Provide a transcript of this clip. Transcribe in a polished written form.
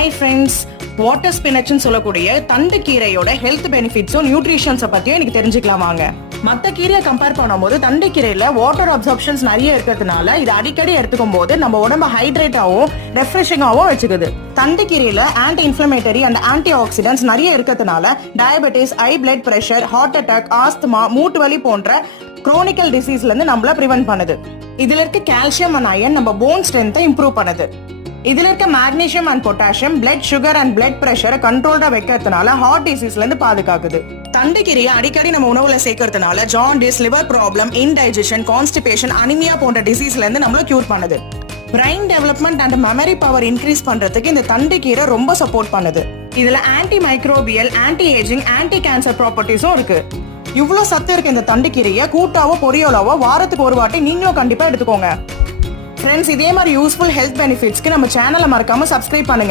Hi friends, water ஸ்பினச்னு சொல்லக்கூடிய தண்டு கீரையோட health பெனிஃபிட்ஸும் நியூட்ரிஷன்ஸை பற்றியும் எனக்கு தெரிஞ்சுக்கலாம் வாங்க. மற்ற கீரையை கம்பேர் பண்ணும்போது தண்டு கீரையில் வாட்டர் அப்சார்ப்ஷன்ஸ் நிறைய இருக்கிறதுனால இது அடிக்கடி எடுத்துக்கும் போது நம்ம உடம்பு ஹைட்ரேட்டாகவும் ரெஃப்ரெஷிங்காகவும் வச்சுக்குது. தண்டு கீரையில் anti inflammatory and anti oxidants நிறைய இருக்கிறதுனால diabetes, high blood pressure, heart attack, asthma, மூட்டு வலி போன்ற குரோனிக்கல் டிசீஸ்லேருந்து நம்மள ப்ரிவென்ட் பண்ணுது. இதில் இருக்க கால்சியம் அண்ட் அயன் நம்ம போன் ஸ்ட்ரென்த்தை இம்ப்ரூவ் பண்ணுது. இதுல இருக்க magnesium and potassium blood sugar and blood பிரஷரை கண்ட்ரோல்டா வைக்கிறதுனால ஹார்ட் டிசீஸ்ல இருந்து பாதுகாக்குது. தண்டு கீரையை அடிக்கடி நம்ம உணவுல சேர்க்கறதுனால jaundice, liver problem, indigestion, constipation, anaemia போன்ற டிசீஸ்ல இருந்து நம்மள கியூர் பண்ணுது. Brain development and memory power increase பண்றதுக்கு இந்த தண்டு கீரை ரொம்ப சப்போர்ட் பண்ணுது. இதுல anti microbial, anti ageing, anti cancer ப்ராப்பர்ட்டிஸும் இருக்கு. இவ்வளவு சத்து இருக்க இந்த தண்டு கீரையை கூட்டாவோ பொரியலாவோ வாரத்துக்கு ஒரு வாட்டி நீங்களும் கண்டிப்பா எடுத்துக்கோங்க. ஃப்ரெண்ட்ஸ், இதே மாதிரி யூஸ்ஃபுல் ஹெல்த் பெனிஃபிட்ஸ்க்கு நம்ம சேனலை மறக்காம சப்ஸ்கிரைப் பண்ணுங்க.